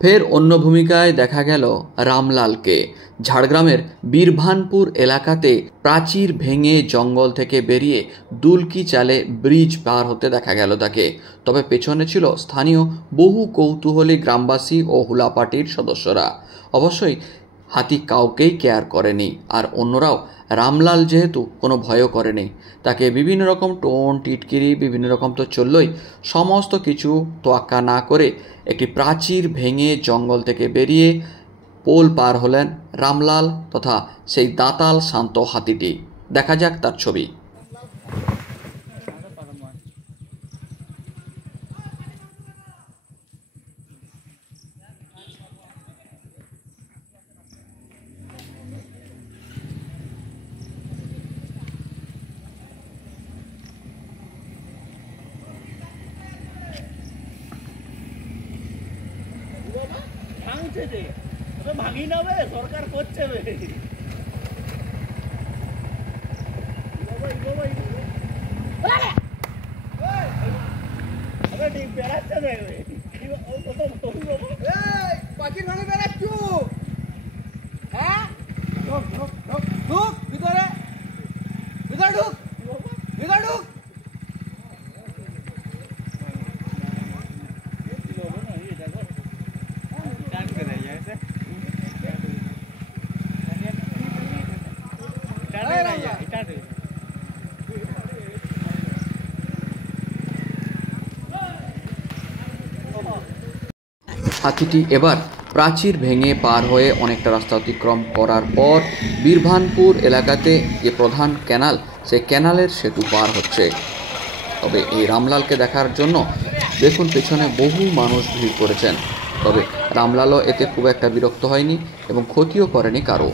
ফের অন্য ভূমিকায় দেখা গেল রামলালকে। ঝাড়গ্রামের বীরভানপুর এলাকাতে প্রাচীর ভেঙে জঙ্গল থেকে বেরিয়ে দুলকি চালে ব্রিজ পার হতে দেখা গেল তাকে। তবে পেছনে ছিল স্থানীয় বহু কৌতূহলী গ্রামবাসী ও হুলা পার্টির সদস্যরা। অবশ্যই হাতি কাউকেই কেয়ার করেনি, আর অন্যরাও রামলাল যেহেতু কোনো ভয়ও করেনি, তাকে বিভিন্ন রকম টোন টিটকিরি বিভিন্ন রকম তো চললই, সমস্ত কিছু তোয়াক্কা না করে একটি প্রাচীর ভেঙে জঙ্গল থেকে বেরিয়ে পোল পার হলেন রামলাল তথা সেই দাঁতাল শান্ত হাতিটি। দেখা যাক তার ছবি। ভাঙি নেবে সরকার করছে পাখির ভাঙে বেড়াচ্ছ। হ্যাঁ ঢুক ভিতরে, ভিতরে ঢুক, ভিতরে ঢুক। হাতিটি এবার প্রাচীর ভেঙে পার হয়ে অনেকটা রাস্তা অতিক্রম করার পর বীরভানপুর এলাকাতে যে প্রধান ক্যানাল, সেই ক্যানালের সেতু পার হচ্ছে। তবে এই রামলালকে দেখার জন্য দেখুন পেছনে বহু মানুষ ভিড় করেছেন। তবে রামলালও এতে খুব একটা বিরক্ত হয়নি এবং ক্ষতিও করেনি কারো।